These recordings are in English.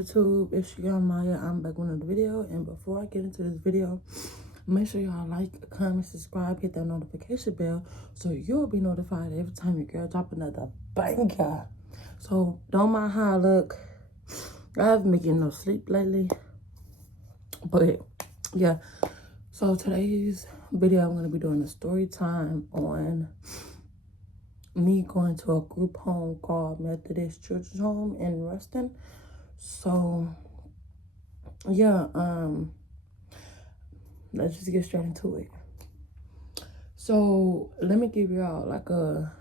YouTube, it's your girl Maya. I'm back with another video, and before I get into this video, make sure y'all like, comment, subscribe, hit that notification bell so you'll be notified every time your girl drop another banger. So don't mind how I look. I haven't been getting no sleep lately, but yeah. So today's video, I'm gonna be doing a story time on me going to a group home called Methodist Children's Home in Ruston. So yeah, let's just get straight into it. So let me give y'all like a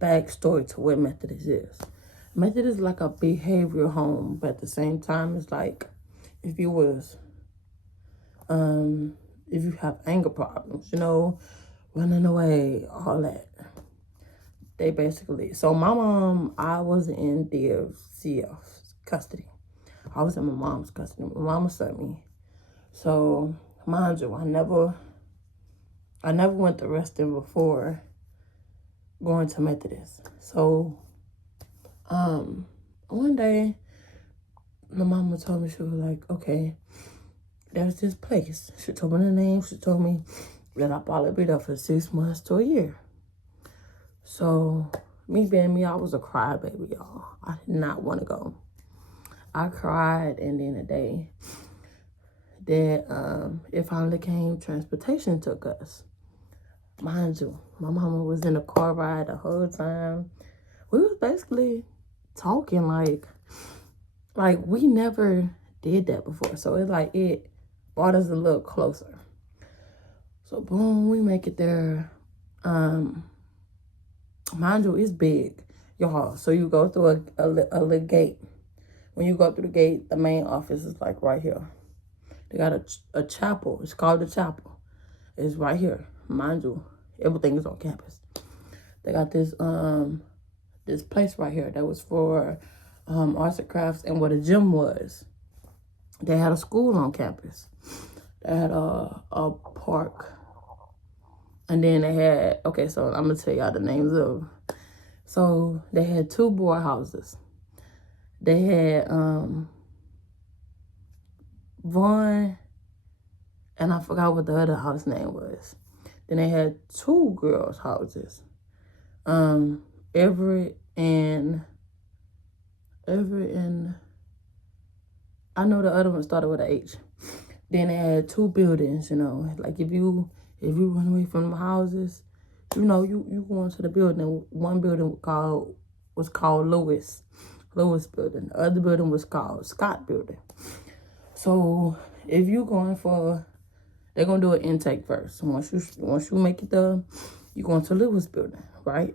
backstory to what Methodist is. Methodist is like a behavioral home, but at the same time, it's like if you was if you have anger problems, running away, all that. They basically, so my mom, I was in DFCF's custody. I was in my mom's custody. My mama sent me. So, mind you, I never went to Ruston before going to Methodist. So, one day, my mama told me, she was like, okay, there's this place. She told me the name. She told me that I'll probably be there for 6 months to a year. So, me being me, I was a crybaby, y'all. I did not want to go. I cried, and then a day that it finally came, transportation took us. Mind you, my mama was in the car ride the whole time. We was basically talking like we never did that before. So it brought us a little closer. So boom, we make it there. Mind you, it's big, y'all. So you go through a little gate. When you go through the gate, the main office is like right here. They got a chapel. It's called the chapel. It's right here. Mind you, everything is on campus. They got this this place right here that was for arts and crafts, and where the gym was. They had a school on campus. They had a park. And then they had, okay, so I'm going to tell y'all the names of. So they had 2 board houses. They had Vaughn, and I forgot what the other house name was. Then they had 2 girls' houses. Everett and I know the other one started with an H. Then they had 2 buildings, like if you run away from the houses, you go into the building. One building was called Lewis building. The other building was called Scott building. So if you going for, they're gonna do an intake first. Once you make it there, you go into Lewis building, right?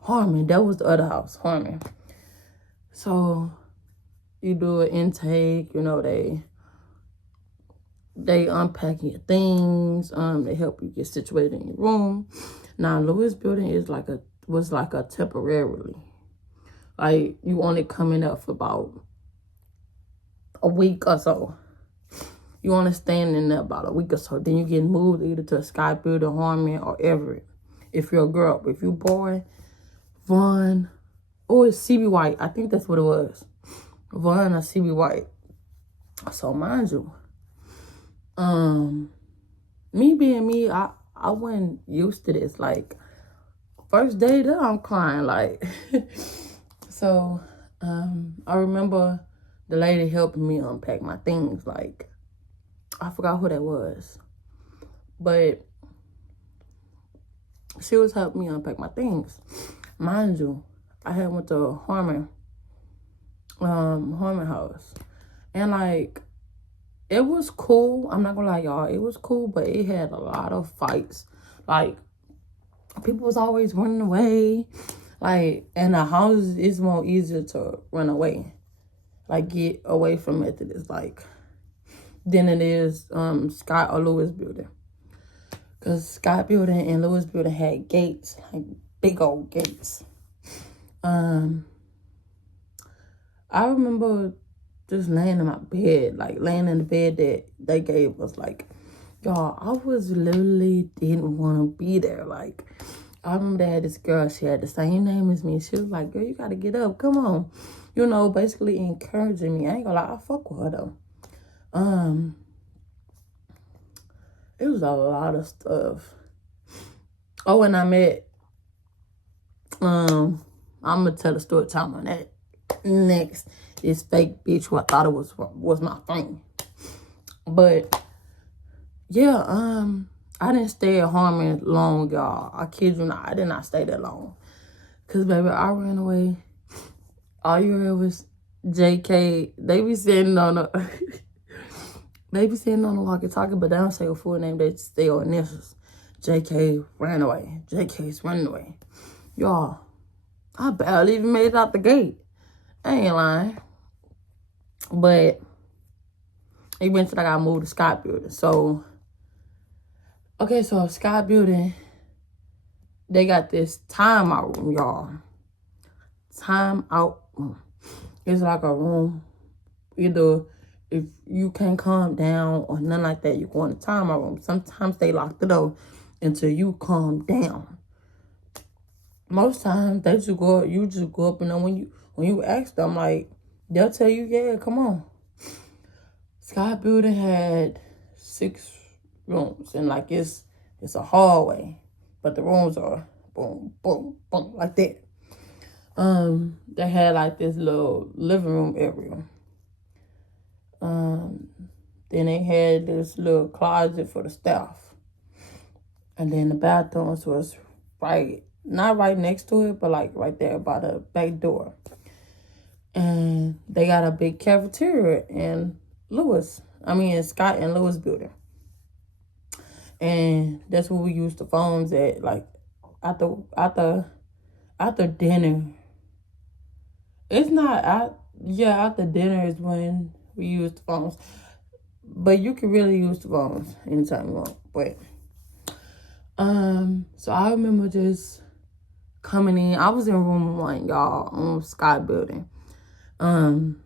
Harmon, that was the other house, Harmon. So you do an intake, they unpack your things. They help you get situated in your room. Now, Lewis building was like a temporarily. Like, you only coming up for about a week or so. You only staying in there about a week or so. Then you get moved either to a Sky building, Harmon, or Everett. If you're a girl. But if you boy, Vaughn, or it's CB White. I think that's what it was. Vaughn or CB White. So, mind you, me being me, I wasn't used to this. Like, first day there, I'm crying, like. So, I remember the lady helping me unpack my things. Like, I forgot who that was, but she was helping me unpack my things. Mind you, I had went to Harmon house, and like, it was cool. I'm not gonna lie, y'all. It was cool, but it had a lot of fights. Like, people was always running away. Like, and the houses, it's more easier to run away. Like, get away from Methodist, like, than it is Scott or Lewis building. Because Scott building and Lewis building had gates, like big old gates. I remember just laying in my bed, like laying in the bed that they gave us. Like, y'all, I was literally didn't want to be there. Like, I remember they had this girl, she had the same name as me. She was like, girl, you gotta get up, come on. You know, basically encouraging me. I ain't gonna lie, I fuck with her though. It was a lot of stuff. Oh, and I met, I'm gonna tell a story time on that next. This fake bitch who I thought it was my friend. But yeah, I didn't stay at Harmon long, y'all. I kid you not, I did not stay that long. Cause baby, I ran away. All you heard was JK. They be sitting on the they be sitting on the walkie-talkie, but they don't say a full name. They stay on initials. JK ran away. JK's running away. Y'all, I barely even made it out the gate. I ain't lying. But eventually I got moved to Scott Building. So, okay, so Scott Building, they got this timeout room, y'all. Timeout room. It's like a room. Either if you can't calm down or nothing like that, you go in the timeout room. Sometimes they lock the door until you calm down. Most times they just go up, you just go up, and then when you ask them, like, they'll tell you, yeah, come on. Scott Building had 6 rooms, and like it's a hallway, but the rooms are boom, boom, boom, like that. They had like this little living room area. Then they had this little closet for the staff. And then the bathrooms was not right next to it, but like right there by the back door. And they got a big cafeteria in Scott and Lewis Building. And that's where we used the phones at, like after dinner. It's not after dinner is when we use the phones. But you can really use the phones anytime you want. But so I remember just coming in. I was in room 1, y'all, on Scott Building. On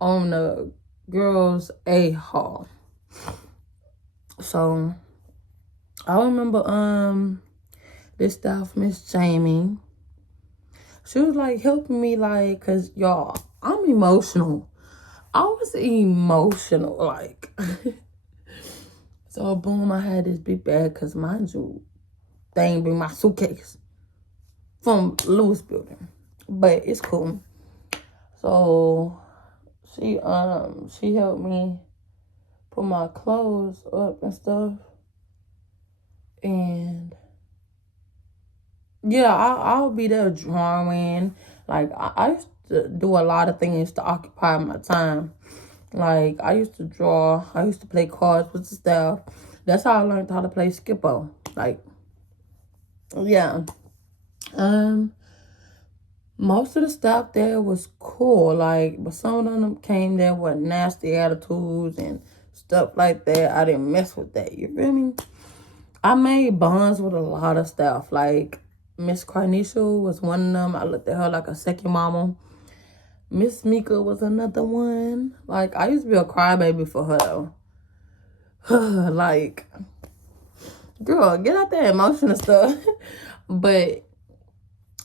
the girls' A hall. So I remember this staff, Miss Jamie. She was like helping me, like, cause y'all, I'm emotional. I was emotional, like. So boom, I had this big bag, cause mind you, they ain't bring my suitcase from Lewis Building, but it's cool. So she helped me put my clothes up and stuff, and yeah, I'll be there drawing. Like, I used to do a lot of things to occupy my time. Like, I used to draw. I used to play cards with the staff. That's how I learned how to play Skip-Bo. Like, yeah. Most of the staff there was cool. Like, but some of them came there with nasty attitudes and stuff like that. I didn't mess with that. You feel me? I made bonds with a lot of staff. Like, Miss Carnisha was one of them. I looked at her like a second mama. Miss Mika was another one. Like, I used to be a crybaby for her, though. Like, girl, get out that emotional stuff. But,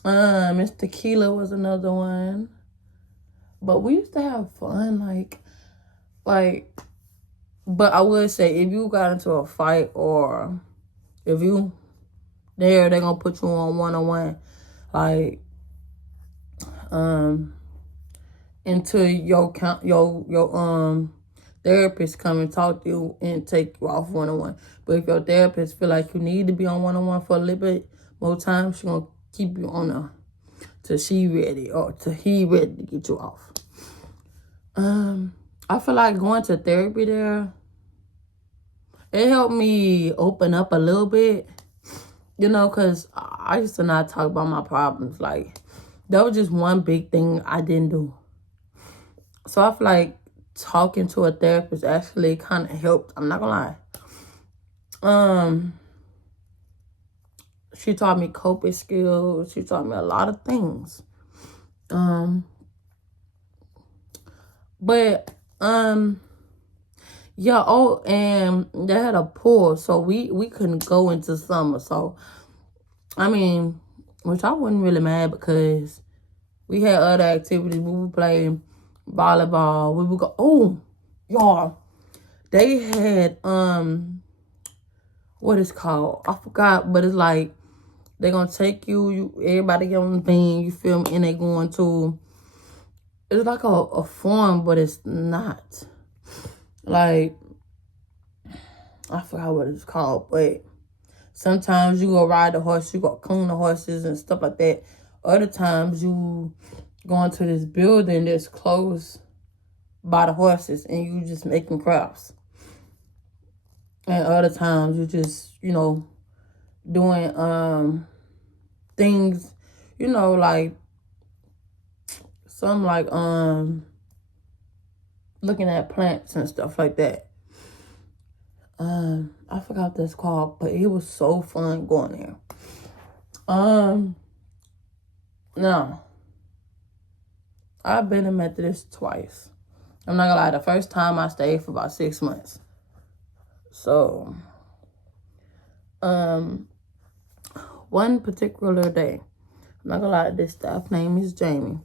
Miss Tequila was another one. But we used to have fun, like, but I would say, if you got into a fight or if you they're gonna put you on one-on-one, like, until your therapist come and talk to you and take you off one-on-one. But if your therapist feel like you need to be on one-on-one for a little bit more time, she gonna keep you on her till she ready or till he ready to get you off. I feel like going to therapy there, it helped me open up a little bit. You know, because I used to not talk about my problems. Like, that was just one big thing I didn't do. So I feel like talking to a therapist actually kind of helped. I'm not gonna lie. She taught me coping skills. She taught me a lot of things. But, yeah, and they had a pool, so we couldn't go into summer. So I mean, which I wasn't really mad because we had other activities. We would play volleyball. We would go, oh, y'all, they had, what it's called? I forgot, but it's like, they're going to take you, everybody get on the thing, you feel me, and they going to, it's like a farm, but it's not. Like, I forgot what it's called, but sometimes you go ride the horse, you go clean the horses and stuff like that. Other times you go into this building that's close by the horses and you just making crafts. And other times you just, you know, doing things, you know, like some like looking at plants and stuff like that. I forgot what that's called, but it was so fun going there. Now, I've been to Methodist twice. I'm not gonna lie, the first time I stayed for about 6 months. So, one particular day, I'm not gonna lie, this staff name is Jamie.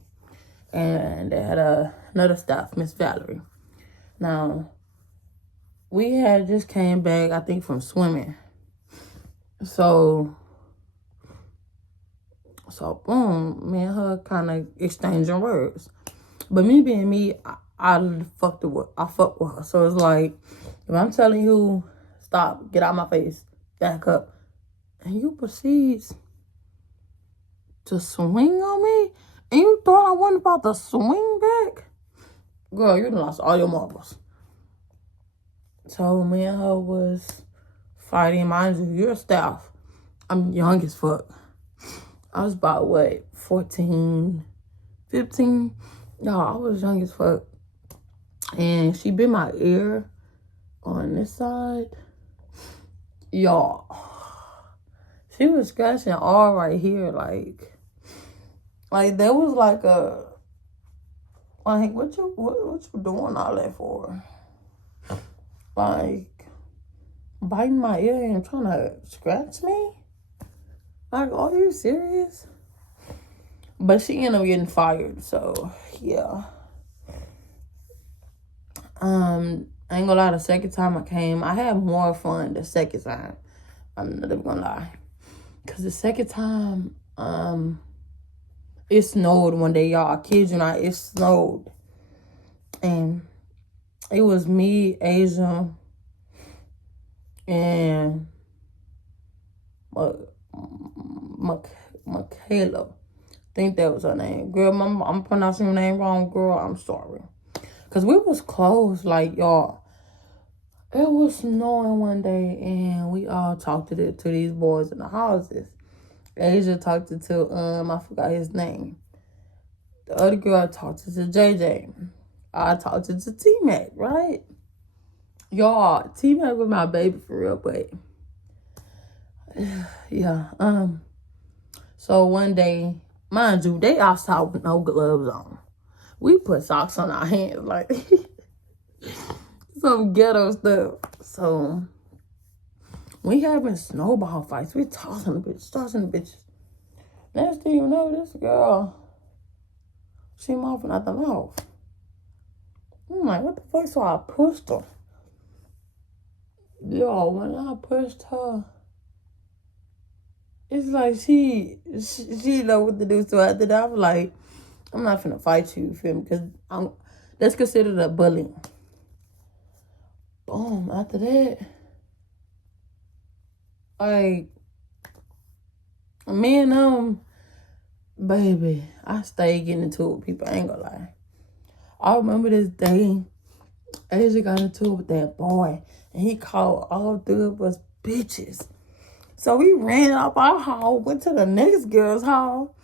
And they had another staff, Miss Valerie. Now, we had just came back, I think, from swimming. So boom, me and her kind of exchanging words. But me being me, I fuck with her. So it's like, if I'm telling you, stop, get out of my face, back up, and you proceed to swing on me, and you thought I wasn't about to swing back? Girl, you done lost all your marbles. So me and her was fighting. Mind you, you're staff. I'm young as fuck. I was about, what, 14, 15? No, I was young as fuck. And she bit my ear on this side. Y'all. She was scratching all right here, like there was like a, like, what you doing all that for? Like, biting my ear and trying to scratch me? Like, are you serious? But she ended up getting fired, so, yeah. I ain't gonna lie, the second time I came, I had more fun the second time. I'm not even gonna lie. Because the second time, it snowed one day, y'all. I kid you not, it snowed. And it was me, Asia, and Michaela. I think that was her name. Girl, I'm pronouncing your name wrong, girl. I'm sorry. Because we was close, like, y'all. It was snowing one day, and we all talked to these boys in the houses. Asia talked to I forgot his name. The other girl talked to JJ. I talked to T-Mac, right? Y'all, T-Mac was my baby for real, but yeah. So one day, mind you, they outside with no gloves on. We put socks on our hands, like some ghetto stuff. So we having snowball fights. We tossing the bitches. Next thing you know, this girl, she mouthing out the mouth. I'm like, what the fuck? So I pushed her. Yo, when I pushed her, it's like she know what to do. So after that, I was like, I'm not finna fight you, feel me? Because that's considered a bullying. Boom, after that, like, me and baby, I stayed getting into it with people, I ain't gonna lie. I remember this day, Asia got into it with that boy, and he called all three of us bitches. So we ran up our hall, went to the next girl's hall,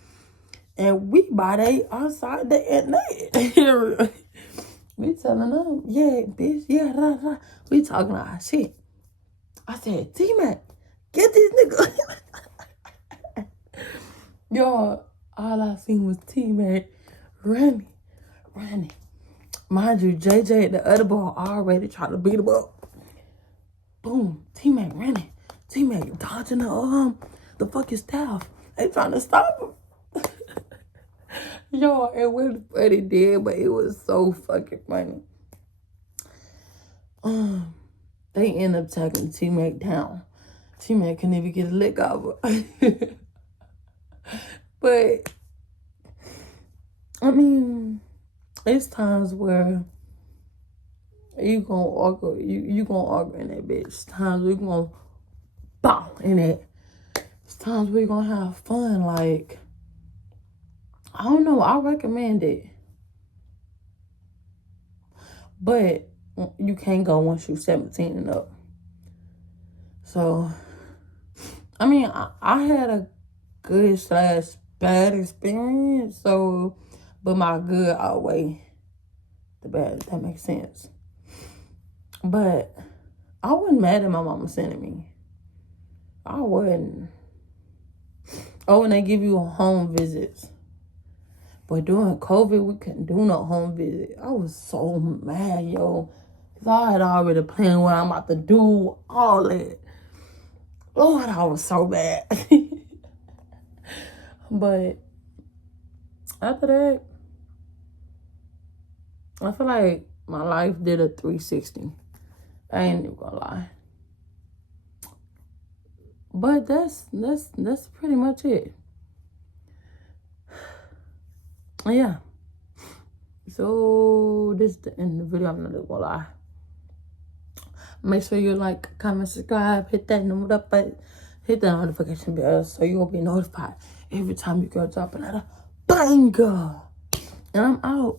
and we by they outside there at night. We telling them, yeah, bitch, yeah, da, da. We talking our shit. I said, T-Mac, get this nigga. Y'all, all I seen was T-Mac running. Mind you, JJ and the other boy already tried to beat him up. Boom, T-Mac running. T-Mac dodging the the fucking staff. They trying to stop him. Yo, it wasn't funny then, but it was so fucking funny. They end up taking T-Mac down. T-Mac couldn't even get a lick out of her. But, I mean, it's times where you gonna argue, you gonna argue in that bitch. It's times where you gonna bow in it. It's times where you gonna have fun. Like, I don't know, I recommend it. But you can't go once you're 17 and up. So, I mean, I had a good / bad experience. So, but my good outweigh the bad, if that makes sense. But I wasn't mad at my mama sending me. I wasn't. Oh, and they give you home visits. But during COVID, we couldn't do no home visit. I was so mad, yo. Because I had already planned what I'm about to do, all that. Lord, I was so mad. But after that, I feel like my life did a 360. I ain't even gonna lie. But that's pretty much it. Yeah. So this is the end of the video. I'm not gonna lie. Make sure you like, comment, subscribe, hit that notification bell so you'll be notified every time you go drop another banger. And I'm out.